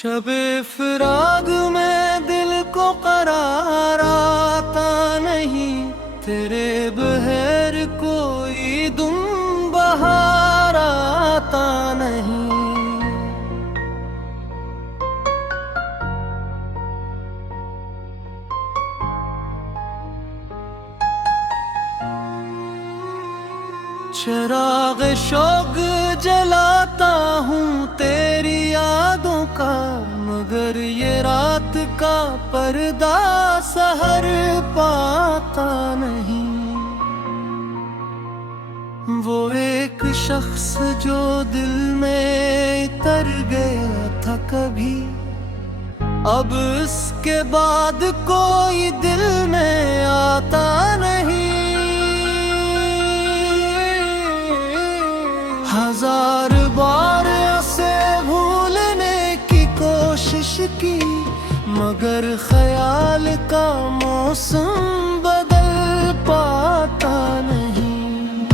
शबे फिराक में दिल को करार आता नहीं, तेरे बहर कोई दुम बहार आता नहीं। चिराग शौक जलाता हूँ तेरी यादों का, मगर ये रात का पर्दा सहर पाता नहीं। वो एक शख्स जो दिल में उतर गया था कभी, अब उसके बाद कोई दिल में आता नहीं। हजार बार उसे भूलने की कोशिश की, मगर ख्याल का मौसम बदल पाता नहीं।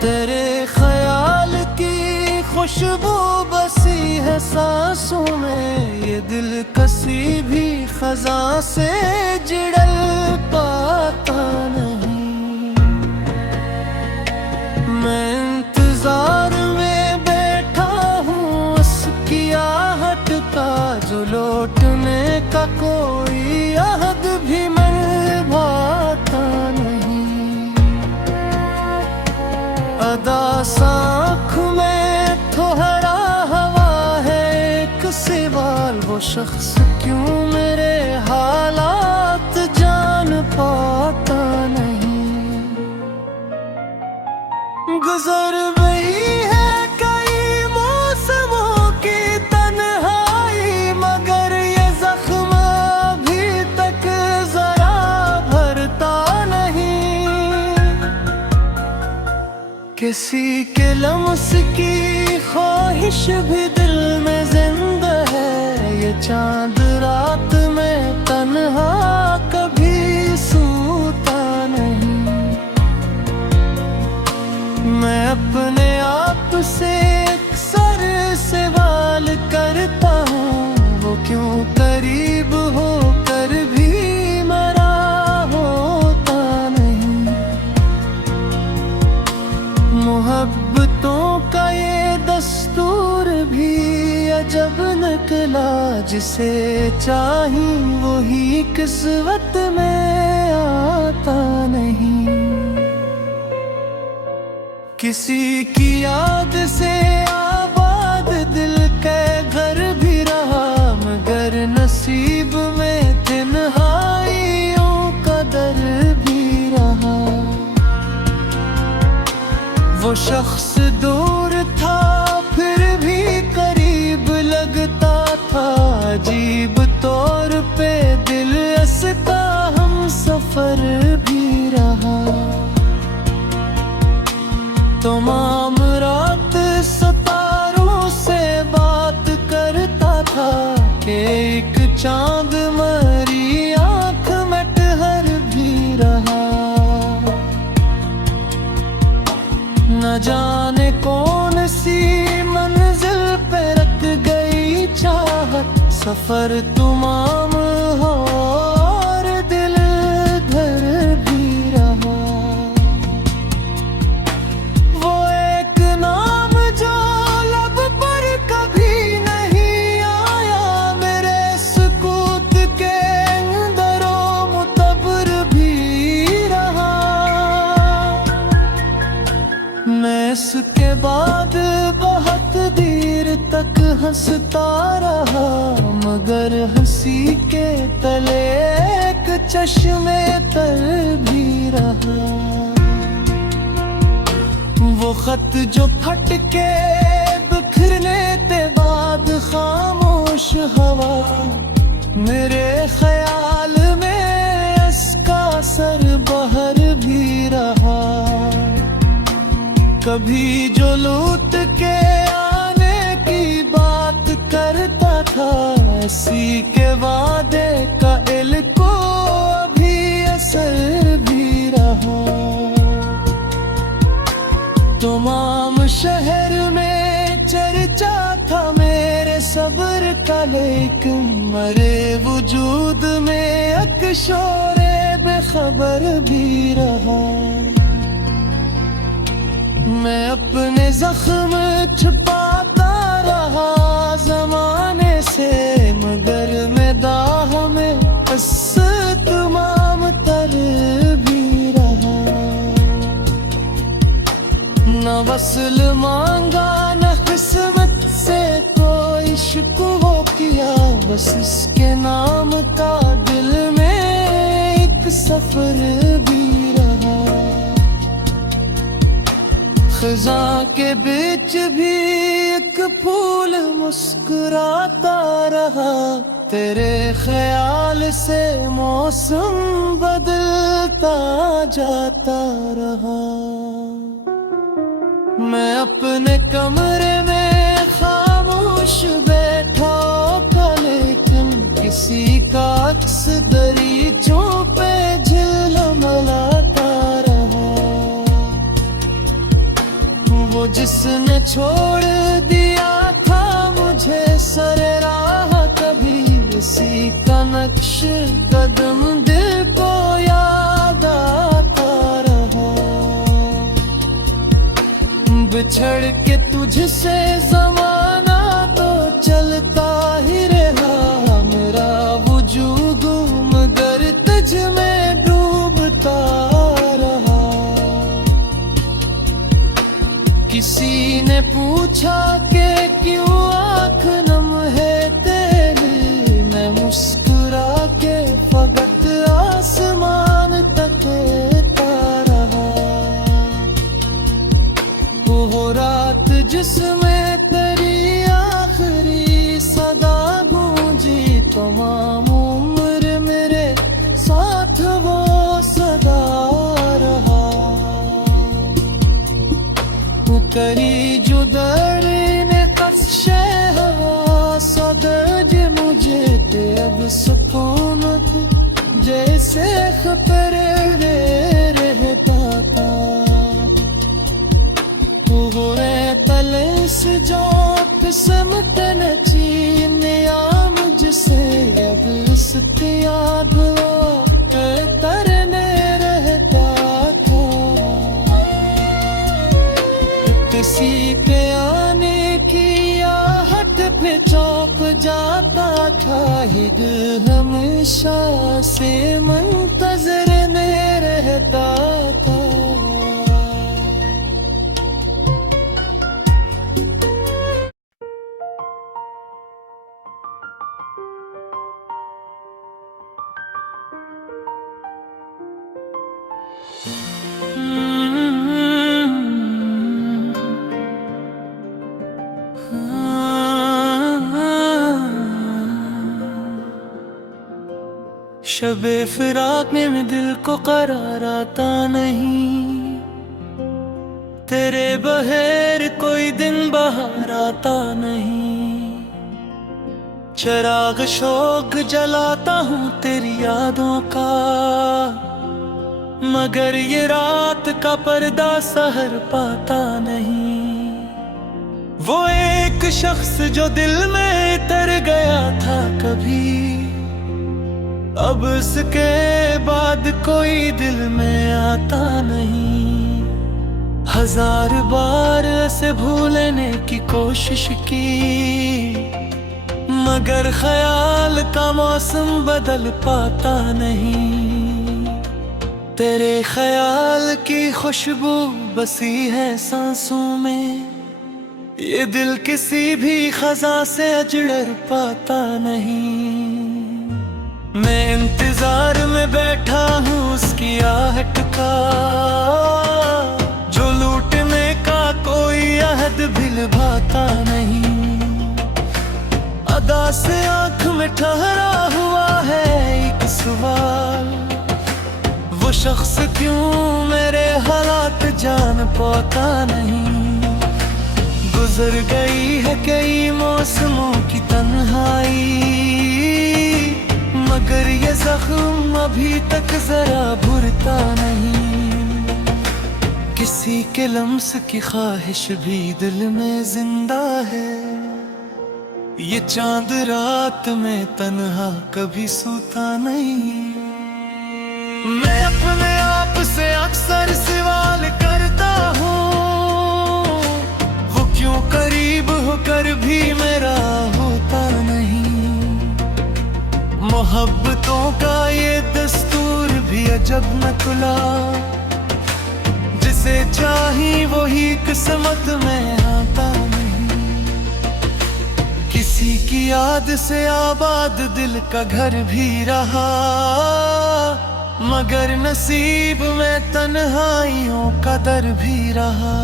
तेरे ख्याल की खुशबू बसी है सांसों में, ये दिल किसी भी खजा से जुड़ पाता नहीं। मैं इंतजार में बैठा हूँ उसकी आहट का, जो लौटने का कोई अहद भी निभाता नहीं। अदा साख में ठहरा हवा है एक सवाल, वो शख्स क्यों मेरे हालात जान पाता नहीं। गुजर गई है कई मौसमों की तन्हाई, मगर ये जख्म अभी तक जरा भरता नहीं। किसी के लम्स की ख्वाहिश भी दिल में जिंदा है, ये चांद रात में तन्हा कभी सोता नहीं। मैं अपने आप से अक्सर सवाल करता हूँ, वो क्यों करीब होकर भी मरा होता नहीं। मोहब्बतों का ये दस्तूर भी अजब निकला, जिसे चाही वही किस्मत में आता नहीं। किसी की याद से आबाद दिल के घर भी रहा, मगर नसीब में तन्हाइयों का दर भी रहा। वो शख्स दूर था फिर भी करीब लगता था, अजीब तौर पे दिल इसका हम सफर भी रहा। तमाम रात सितारों से बात करता था कि एक चांद मरी आँख में ठहर भी रहा। न जाने कौन सी मंजिल पे रख गई चाहत, सफर तमाम हो और दिल घर भी रहा। इसके बाद बहुत देर तक हंसता रहा, मगर हंसी के तले एक चश्मे तर भी रहा। वो खत जो फट के बिखरने के बाद खामोश हवा, मेरे ख्याल में इसका सर बहर भी रहा। कभी जो लूट के आने की बात करता था, इसी के वादे का इल को अभी असर भी रहा। तमाम शहर में चर्चा था मेरे का, लेकिन मरे वजूद में अकशोरे बेखबर भी रहा। मैं अपने जख्म छुपाता रहा जमाने से, मगर मैं दाह में तमाम तर भी रहा। न वस्ल मांगा न किस्मत से कोई इश्क वो किया, बस इसके नाम का दिल में एक सफर भी रहा। खज़ां के बीच भी एक फूल मुस्कुराता रहा, तेरे ख्याल से मौसम बदलता जाता रहा। मैं अपने कमरे में खामोश बैठा था, लेकिन किसी का अक्स दरीचों पे झिलमिलाता रहा। वो जिसने छोड़ दिया था मुझे सरे राह, कभी उसी का नक्श कदम दिल को याद आता रहा। बिछड़ के तुझसे ज़माना तो चलता ही रहा, मेरा वजूद मगर तुझ में डूबता रहा। किसी ने पूछा कि क्यों आँख नम है तेरी, मैं मुस्कुरा के फकत आसमान तकता रहा। वो रात जिसमें तेरी आखिरी सदा गूंजी, तमाम उम्र मेरे साथ वो सदा रहा। करी जुदाई ने कश्शे हवा सदज मुझे दे, अब सुकून जैसे खतरे रहता था। पूरे तले से जो किस्मत न छीनिया मुझसे, अब उसकी याद तरने रहता था। किसी के आने की आहट पे चौंक जाता था, ही दिल हमेशा से मुंतज़िर में रहता था। शबे फिराक में दिल को करार आता नहीं, तेरे बगैर कोई दिन बाहर आता नहीं। चिराग शौक जलाता हूँ तेरी यादों का, मगर ये रात का पर्दा सहर पाता नहीं। वो एक शख्स जो दिल में तर गया था कभी, अब उसके बाद कोई दिल में आता नहीं। हजार बार से भूलने की कोशिश की, मगर ख्याल का मौसम बदल पाता नहीं। तेरे ख्याल की खुशबू बसी है सांसों में, ये दिल किसी भी खजा से अजड़ पाता नहीं। मैं इंतजार में बैठा हूँ उसकी आहट का, जो लूटने का कोई अहद भी निभाता नहीं। अदा से आंख में ठहरा हुआ है एक सवाल, वो शख्स क्यों मेरे हालात जान पाता नहीं। गुजर गई है कई मौसमों की तन्हाई, मगर ये जख्म अभी तक जरा भरता नहीं। किसी के लम्स की ख्वाहिश भी दिल में जिंदा है, ये चांद रात में तन्हा कभी सोता नहीं। मैं अपने आप से अक्सर सवाल करता हूँ, वो क्यों करीब होकर भी मेरा होता नहीं। मोहब्बतों का ये दस्तूर भी अजब नकला, जिसे चाही वही किस्मत में आता नहीं। किसी की याद से आबाद दिल का घर भी रहा, मगर नसीब में तन्हाइयों का दर भी रहा।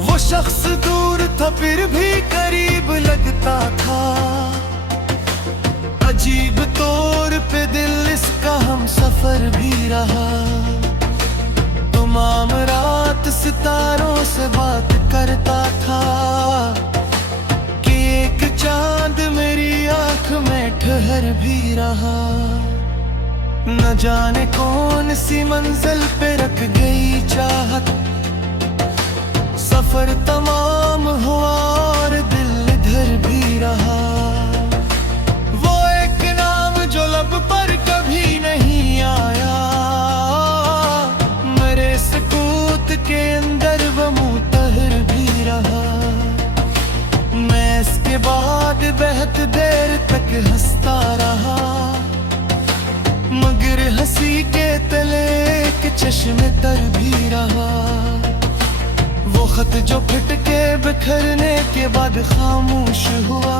वो शख्स दूर था फिर भी करीब लगता था, अजीब तौर पे दिल इसका हम सफर भी रहा। तमाम रात सितारों से बात करता था कि एक चांद मेरी आंख में ठहर भी रहा। न जाने कौन सी मंजिल पे रख गई चाहत, सफर तमाम हुआ और दिल इधर भी रहा। वो एक नाम जो लब पर कभी नहीं आया, मेरे सुकूत के अंदर वो मुतहर भी रहा। मैं इसके बाद बहुत देर तक हंसता रहा, मगर हंसी के तले एक चश्मे तर भी रहा। वो खत जो फिट के बिखरने के बाद खामोश हुआ,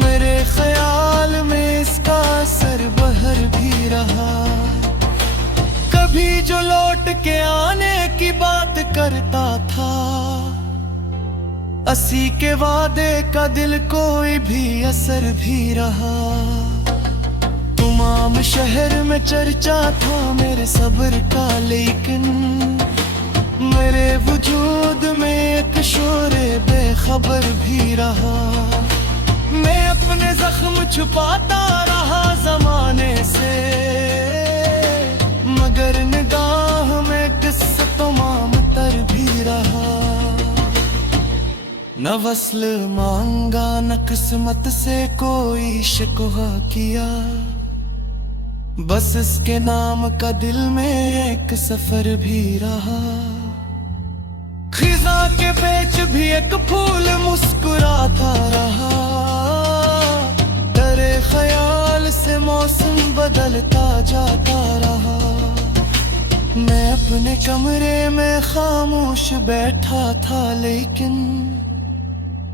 मेरे ख्याल में इसका असर बहर भी रहा। कभी जो लौट के आने की बात करता था, असी के वादे का दिल कोई भी असर भी रहा। तमाम शहर में चर्चा था मेरे सब्र का, लेकिन मेरे वजूद में एक शोरे बेखबर भी रहा। मैं अपने जख्म छुपाता रहा जमाने से, मगर निगाह में किस्सा तमाम तर भी रहा। न वस्ल मांगा न किस्मत से कोई शिकवा किया, बस इसके नाम का दिल में एक सफर भी रहा। खिजा के पेच भी एक फूल मुस्कुराता रहा, डरे ख्याल से मौसम बदलता जाता रहा। मैं अपने कमरे में खामोश बैठा था, लेकिन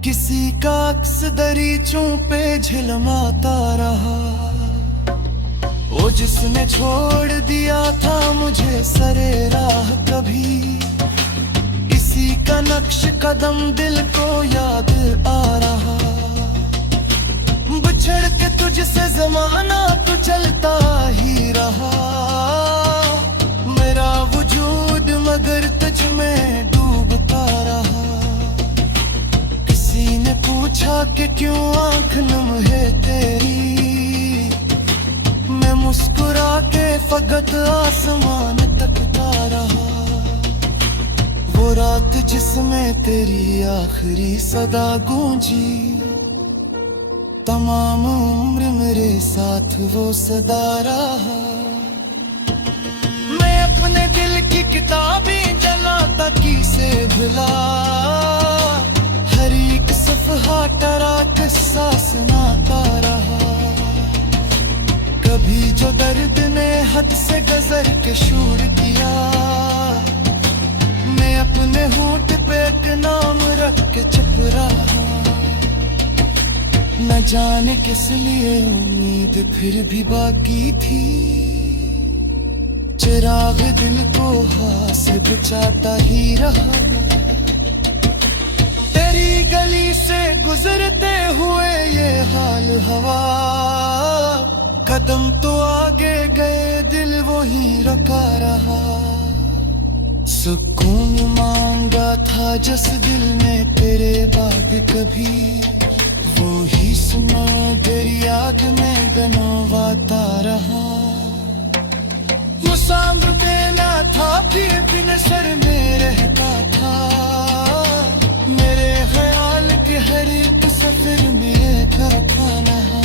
किसी का अक्स दरीचों पे झिलमाता रहा। वो जिसने छोड़ दिया था मुझे सरे राह, कभी इसी का नक्श कदम दिल को याद आ रहा। बिछड़ के तुझसे जमाना तो चलता ही रहा, मेरा वजूद मगर तुझ में डूबता रहा। किसी ने पूछा कि क्यों आंख नम है तेरी, मैं मुस्कुरा के फकत आसमान तकता रहा। वो रात जिसमें तेरी आखिरी सदा गूंजी, तमाम उम्र मेरे साथ वो सदा रहा। मैं अपने दिल की किताबें जलाता किसे भुला, हर एक सफहा टरा किस्सा सुनाता रहा। कभी जो दर्द ने हद से गजर के शूर किया, मैं अपने होंठ पे एक नाम रख के चुप रहा। न जाने किस लिए उम्मीद फिर भी बाकी थी, चिराग दिल को हाथ से बुझाता ही रहा। तेरी गली से गुजरते हुए ये हाल हवा, कदम तो आगे गए दिल वहीं रुका रहा। सुकून मांगा था जिस दिल ने तेरे बाद कभी, वो ही सुना तेरी याद में गनवाता रहा। वो सांभ देना था फिर बिन सर में रहता था। मेरे ख्याल के हर एक सफर में करता नहा।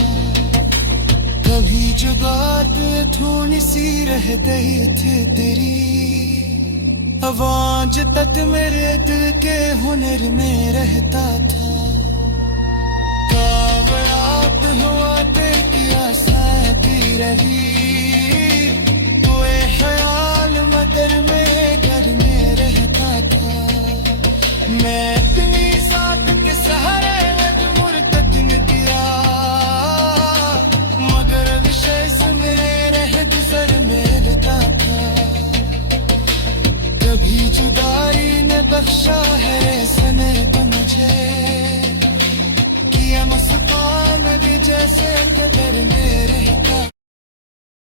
कभी जुगात थोड़ी सी रह गई थी तेरी आवाज तक मेरे दिल के हुनर में रहता था। कामयाब हुआ तेरी आशा रही